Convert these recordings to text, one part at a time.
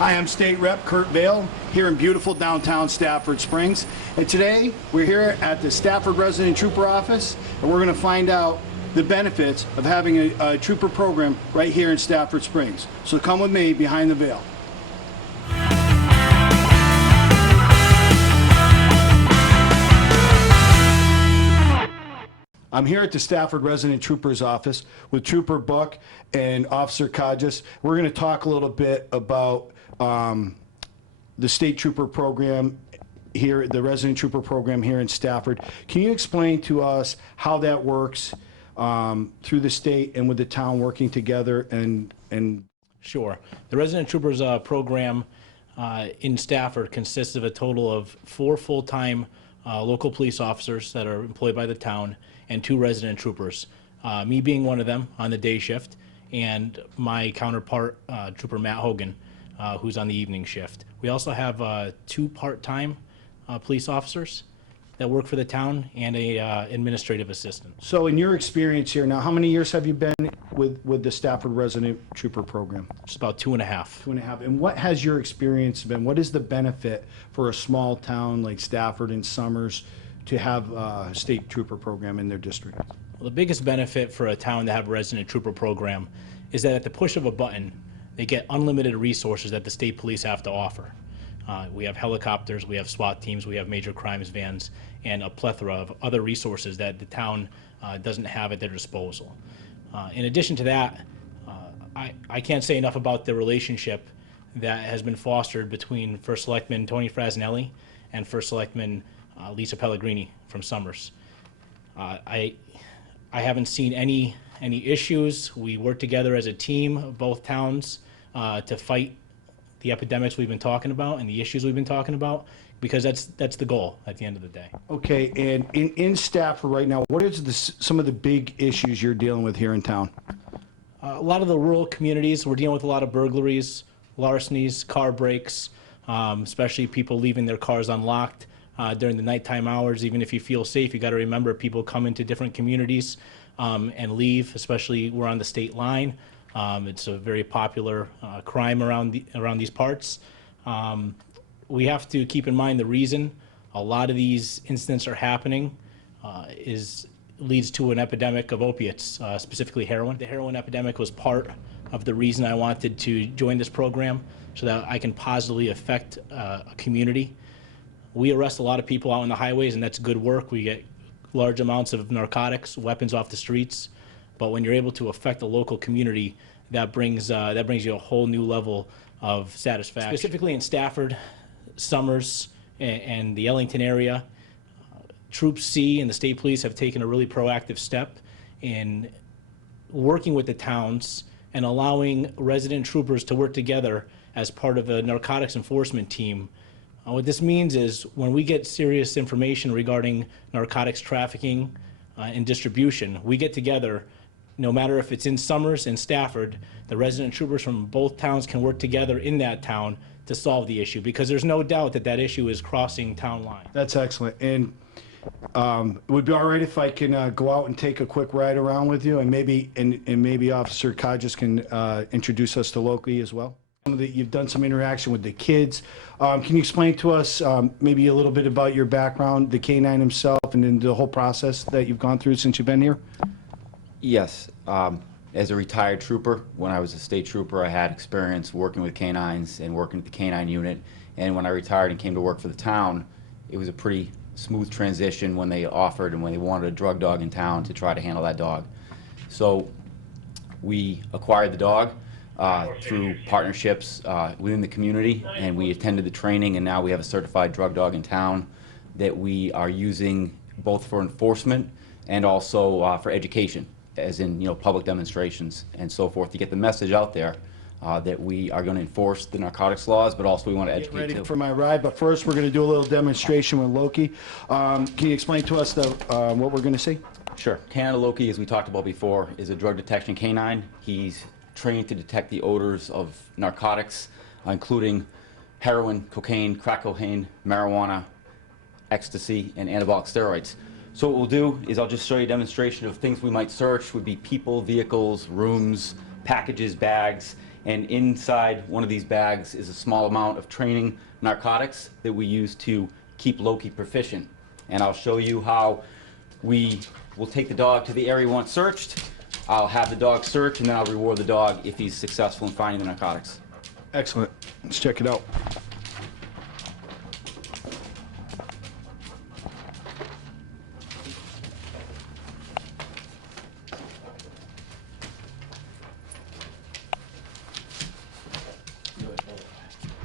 Hi, I'm State Rep Kurt Vail here in beautiful downtown Stafford Springs. And today we're here at the Stafford Resident Trooper Office, and we're going to find out the benefits of having a trooper program right here in Stafford Springs. So come with me behind the veil. I'm here at the Stafford Resident Trooper's Office with Trooper Buck and Officer Kodzis. We're going to talk a little bit about the State Trooper program here, the Resident Trooper program here in Stafford. Can you explain to us how that works through the state and with the town working together? And Sure. The Resident Troopers program in Stafford consists of a total of 4 full-time local police officers that are employed by the town and 2 resident troopers, me being one of them on the day shift, and my counterpart, Trooper Matt Hogan, who's on the evening shift. We also have 2 part-time police officers that work for the town and a administrative assistant. so in your experience here now, how many years have you been with the Stafford Resident Trooper program? It's about 2.5. 2.5. And what has your experience been? What is the benefit for a small town like Stafford and Summers to have a state trooper program in their district? Well, the biggest benefit for a town to have a resident trooper program is that at the push of a button, they get unlimited resources that the state police have to offer. We have helicopters, we have SWAT teams, we have major crimes vans, and a plethora of other resources that the town doesn't have at their disposal. In addition to that, I can't say enough about the relationship that has been fostered between First Selectman Tony Frasnelli and First Selectman Lisa Pellegrini from Summers. I haven't seen any issues. We work together as a team, both towns, to fight the epidemics we've been talking about and the issues we've been talking about, because that's the goal at the end of the day. Okay, and in Stafford right now, what is some of the big issues you're dealing with here in town? A lot of the rural communities, we're dealing with a lot of burglaries, larcenies, car breaks, especially people leaving their cars unlocked during the nighttime hours. Even if you feel safe, you got to remember people come into different communities and leave, especially we're on the state line. It's a very popular crime around these parts. We have to keep in mind the reason a lot of these incidents are happening leads to an epidemic of opiates, specifically heroin. The heroin epidemic was part of the reason I wanted to join this program, so that I can positively affect a community. We arrest a lot of people out on the highways, and that's good work. We get large amounts of narcotics, weapons off the streets. But when you're able to affect a local community, that brings you a whole new level of satisfaction. Specifically in Stafford, Summers, and the Ellington area, Troop C and the state police have taken a really proactive step in working with the towns and allowing resident troopers to work together as part of a narcotics enforcement team. What this means is when we get serious information regarding narcotics trafficking and distribution, we get together. No matter if it's in Summers and Stafford, the resident troopers from both towns can work together in that town to solve the issue, because there's no doubt that that issue is crossing town line. That's excellent. And it would be all right if I can go out and take a quick ride around with you, and maybe Officer Kodzis can introduce us to Loki as well. You've done some interaction with the kids. Can you explain to us maybe a little bit about your background, the K-9 himself, and then the whole process that you've gone through since you've been here? Yes. As a retired trooper, when I was a state trooper, I had experience working with K-9s and working at the K-9 unit. And when I retired and came to work for the town, it was a pretty smooth transition when they offered and when they wanted a drug dog in town to try to handle that dog. So we acquired the dog through partnerships within the community, and we attended the training, and now we have a certified drug dog in town that we are using both for enforcement and also for education, as in, public demonstrations and so forth, to get the message out there that we are going to enforce the narcotics laws, but also we want to educate. Get ready for my ride, but first we're going to do a little demonstration with Loki. Can you explain to us what we're going to see? Sure. Canada Loki, as we talked about before, is a drug detection canine. He's trained to detect the odors of narcotics, including heroin, cocaine, crack cocaine, marijuana, ecstasy, and anabolic steroids. So what we'll do is I'll just show you a demonstration of things we might search. Would be people, vehicles, rooms, packages, bags, And inside one of these bags is a small amount of training narcotics that we use to keep Loki proficient. And I'll show you how we will take the dog to the area we want searched. I'll have the dog search, and then I'll reward the dog if he's successful in finding the narcotics. Excellent. Let's check it out.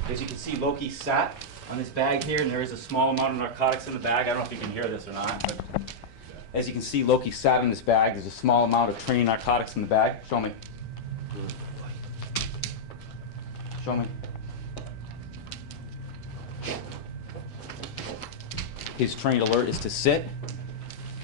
As you can see, Loki sat on this bag here, and there is a small amount of narcotics in the bag. I don't know if you can hear this or not, but as you can see, Loki sat in this bag. There's a small amount of training narcotics in the bag. Show me. Show me. His trained alert is to sit,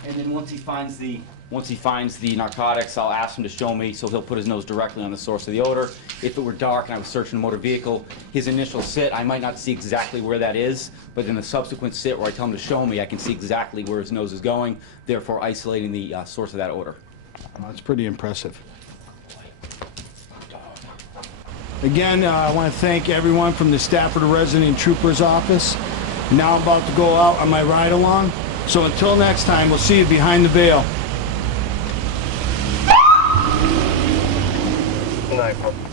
and then once he finds the narcotics, I'll ask him to show me, so he'll put his nose directly on the source of the odor. If it were dark and I was searching a motor vehicle, his initial sit, I might not see exactly where that is, but in the subsequent sit where I tell him to show me, I can see exactly where his nose is going, therefore isolating the source of that odor. Well, that's pretty impressive. Again, I want to thank everyone from the Stafford Resident Trooper's Office. Now I'm about to go out on my ride along. So until next time, we'll see you behind the veil. Good night, folks.